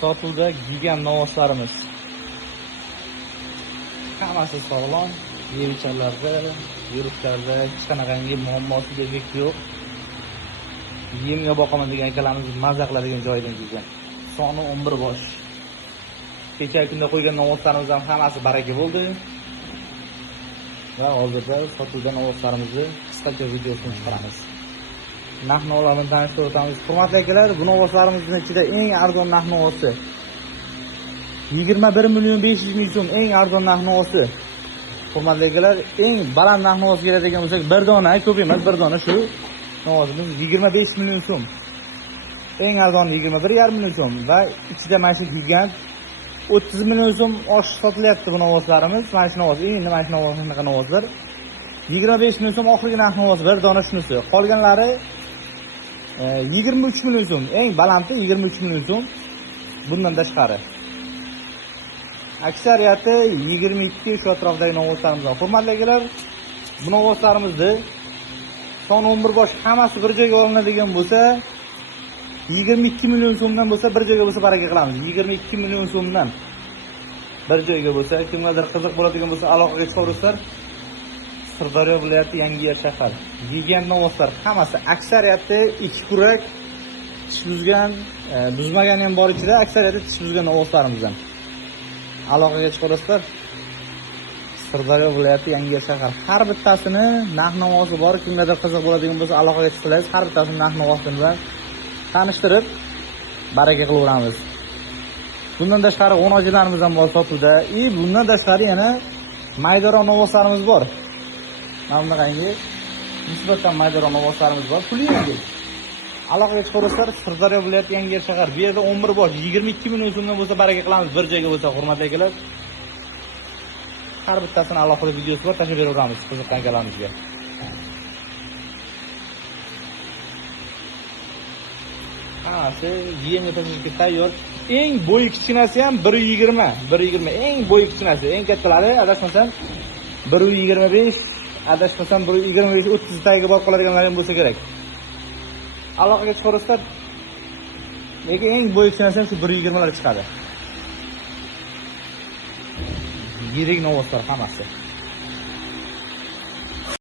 Sotuvda gigant novoslarimiz. Hammasi sog'lom, yer-ichaklarda, yo'riqlarda hech qanaqangi muammosi defekt yo'q. Yemga boqaman degan akalarimiz mazza qiladigan joyidan kelgan. Soni 11 bosh. Kecha kunda qo'ygan novoslarimiz ham hammasi baraka bo'ldi. Va hozirda sotuvda novoslarimizni qisqacha videosini chiqaramiz. Narx-navolarni tanishtirib o'tamiz. Hurmatli akalar, bu novoslarimizning ichida eng arzon narx-navosi 21.500.000 so'm eng arzon narx-navosi. Hurmatli akalar, eng baland narx-navosi keladigan bo'lsak, bir dona, ko'p emas, bir dona shu novosimiz 25 million so'm. Eng arzon 21,5 million so'm va ichida mana shu gigant 30 million so'm oshiq sotilyapti bu novoslarimiz. Mana shu novos, endi mana shu novoslar novoslar 25 million so'm oxirgi narx-navosi bir dona shunisi. Qolganlari 23 million so'm. Eng balandi 23 million so'm. Bundan tashqari aksariyati 22 shu atrofdagi novoslarimiz. Hurmatli akalar, bu novoslarimizni son 11 bosh hammasi bir joyga olinadigan bo'lsa 22 million so'mdan bo'lsa bir joyga bo'lsa baraka qilamiz. 22 million so'mdan bir joyga bo'lsa, kimgadir qiziq bo'ladigan bo'lsa aloqaga chiqaverasizlar. Sirdaryo viloyati Yangiyer shahar. Gigant novoslar hammasi aksariyati ikki kurak, tish buzgan, buzmagani ham bor ichida, aksariyati tish buzgan novoslarimizdan. Aloqaga chiqaverasizlar. Sirdaryo viloyati Yangiyer shahar. Har bittasini narx-navosi bor. Kimgadir qiziq bo'ladigan bo'lsa aloqaga chiqasiz. Har bittasini narx-navosi bilan tanishtirib baraka qilaveramiz. Bundan tashqari o'nochilarimiz ham bor sotuvda. Bundan tashqari yana maydaroq novoslarimiz bor. Mana bunaqangi nisbatan maydaroq novoslarimiz bor. Puli yangi. Aloqaga chiqaverasizlar. Sirdaryo viloyati Yangiyer shahar. Bu yerda 11 bosh 22 million so'mdan bo'lsa baraka qilamiz bir joyga bo'lsa, hurmatli akalar. Har bittasini alohida videosi bor, tashlab beraveramiz qiziqqan akalarimizga. Hammasi yemga tashishga tayyor. Eng bo'yi kichkinasi ham 1.20, 1.20 eng bo'yi kichkinasi, eng kattalari adashmasam 1.25, adashmasam 1.25 30 tagiga borib qoladiganlar ham bo'lsa kerak. Aloqaga chiqaverasizlar. Lekin eng bo'yi kichkinasi ham shu 1.20 lar chiqadi. Yirik novoslar hammasi.